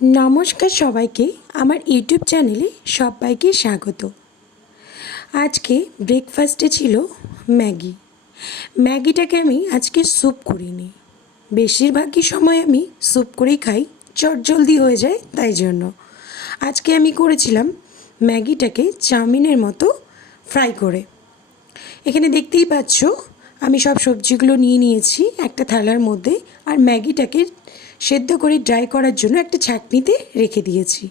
नमस्कार सबाइके आमार यूट्यूब चैनेले सबाइके स्वागत। आज के ब्रेकफास्टे छिलो मैगी। मैगीटाके आमी आजके सूप करिनी, बेशिरभागई समय आमी सूप करेई खाई, चटजल्दी हो जाए ताई जोन्नो। आजके आमी करेछिलाम मैगीटाके चाउमिनेर मतो फ्राई करे। एखाने देखतेई पाচ্ছো आमी सब सब्जिगुलो निये निয়েছি একটা থালার মধ্যে আর ম্যাগিটাকে সেদ্ধ করে ড্রাই করার জন্য একটা ছাঁকনিতে রেখে দিয়েছি।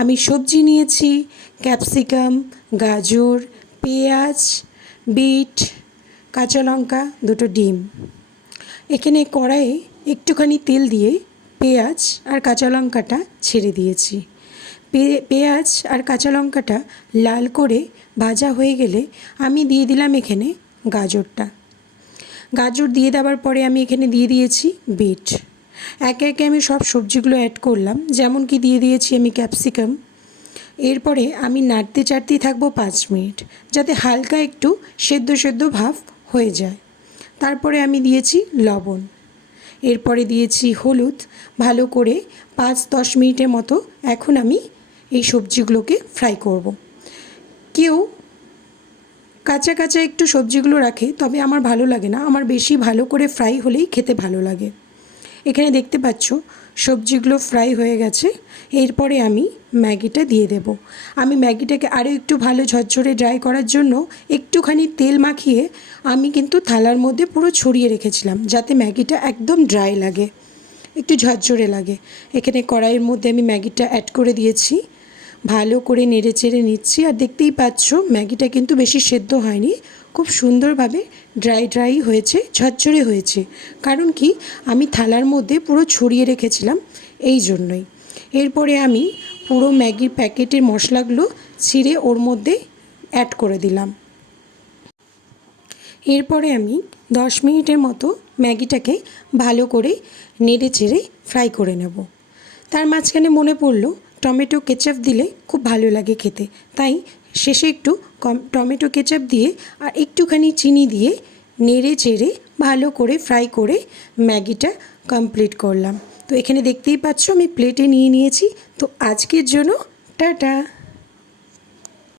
আমি সবজি নিয়েছি ক্যাপসিকাম, গাজর, পেঁয়াজ, বিট, কাঁচা লঙ্কা, দুটো ডিম। এখানে কড়াইয়ে একটুখানি তেল দিয়ে পেঁয়াজ আর কাঁচা লঙ্কাটা ছেড়ে দিয়েছি। পেঁয়াজ আর কাঁচা লঙ্কাটা লাল করে ভাজা হয়ে গেলে আমি দিয়ে দিলাম এখানে গাজরটা। গাজর দিয়ে দেওয়ার পরে আমি এখানে দিয়ে দিয়েছি বিট। একে একে আমি সব সবজিগুলো অ্যাড করলাম, যেমন কি দিয়ে দিয়েছি আমি ক্যাপসিকাম। এরপরে আমি নাড়তে চাড়তেই থাকবো 5 মিনিট, যাতে হালকা একটু সেদ্ধ সেদ্ধ ভাব হয়ে যায়। তারপরে আমি দিয়েছি লবণ, এরপরে দিয়েছি হলুদ। ভালো করে 5-10 মিনিটের মতো এখন আমি এই সবজিগুলোকে ফ্রাই করব। কেউ কাঁচা কাঁচা একটু সবজিগুলো রাখে, তবে আমার ভালো লাগে না, আমার বেশি ভালো করে ফ্রাই হলেই খেতে ভালো লাগে। এখানে দেখতে পাচ্ছ সবজিগুলো ফ্রাই হয়ে গেছে। এরপরে আমি ম্যাগিটা দিয়ে দেব। আমি ম্যাগিটাকে আরও একটু ভালো ঝরঝরে ড্রাই করার জন্য একটুখানি তেল মাখিয়ে আমি কিন্তু থালার মধ্যে পুরো ছড়িয়ে রেখেছিলাম, যাতে ম্যাগিটা একদম ড্রাই লাগে, একটু ঝরঝরে লাগে। এখানে কড়াইয়ের মধ্যে আমি ম্যাগিটা অ্যাড করে দিয়েছি, ভালো করে নেড়ে চেড়ে নিচ্ছি। আর দেখতেই পাচ্ছ ম্যাগিটা কিন্তু বেশি সেদ্ধ হয়নি, খুব সুন্দরভাবে ড্রাই হয়েছে, ঝরঝরে হয়েছে। কারণ কি আমি থালার মধ্যে পুরো ছড়িয়ে রেখেছিলাম, এই জন্যই। এরপরে আমি পুরো ম্যাগির প্যাকেটের মশলাগুলো ছিঁড়ে ওর মধ্যে অ্যাড করে দিলাম। এরপরে আমি 10 মিনিটের মতো ম্যাগিটাকে ভালো করে নেড়ে চেড়ে ফ্রাই করে নেব। তার মাঝখানে মনে পড়লো টমেটো কেচাপ দিলে খুব ভালো লাগে খেতে, তাই শেষে একটু টমেটো কেচাপ দিয়ে আর একটুখানি চিনি দিয়ে নেড়ে চেড়ে ভালো করে ফ্রাই করে ম্যাগিটা কমপ্লিট করলাম। তো এখানে দেখতেই পাচ্ছ আমি প্লেটে নিয়ে নিয়েছি। তো আজকের জন্য টাটা।